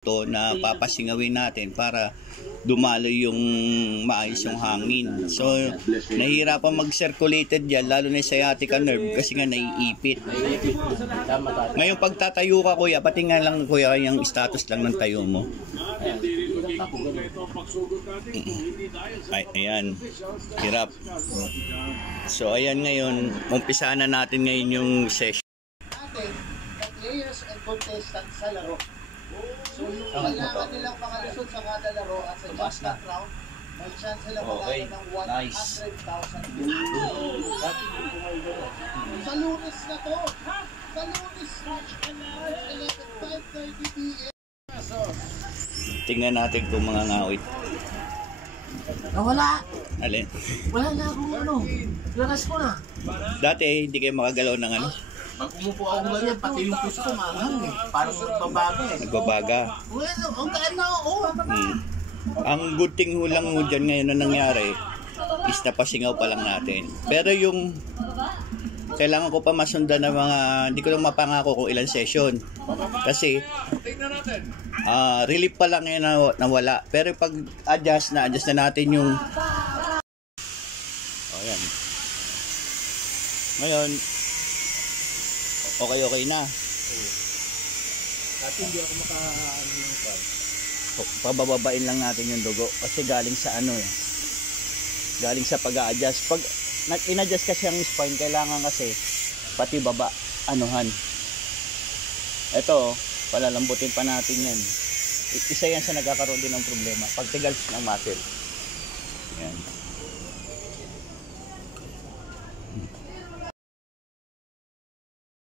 to na papasingawin natin para dumalo yung maayos yung hangin. So, nahihirapan mag-circulated yan, lalo na sa sciatica nerve kasi nga naiipit. Ngayon pagtatayo ka kuya, pati nga lang kuya yung status lang ng tayo mo. Ay, ayan. Hirap. So, ayan ngayon, umpisa na natin ngayon yung session. Players and contestants sa laro. So yung kailangan nilang makalusot sa kada laro at sa jackpot round, may chance sila manalo ng 100,000 sa Lunes na to. Sa Lunes 11:30 PM. Tingnan natin kung mga ngawit. Nawala. Alin? Wala na akong ano. Lakas ko na. Dati hindi kayo makagalaw ng ano? Pag umupo ako ganyan, pati yung puso ko maanghang eh. Parang nagbabaga eh. Nagbabaga. Well, ang gaan na ako. Ang good thing ho lang ho dyan ngayon na nangyari is napasingaw pa lang natin. Pero yung kailangan ko pa masundan ng mga, hindi ko lang mapangako kung ilang session. Kasi relief pa lang yan na nawala. Pero pag adjust na natin yung ayan. Ngayon okay na. At hindi ako maka-ano ng kwan. Pabababain lang natin yung dugo kasi galing sa ano eh. Galing sa pag-a-adjust. Pag in-adjust kasi ang spine, kailangan kasi pati baba anuhan. Ito, palalambutin pa natin yan. Isa yan sa nagkakaroon din ng problema. Pagtigal ng muscle. Yan.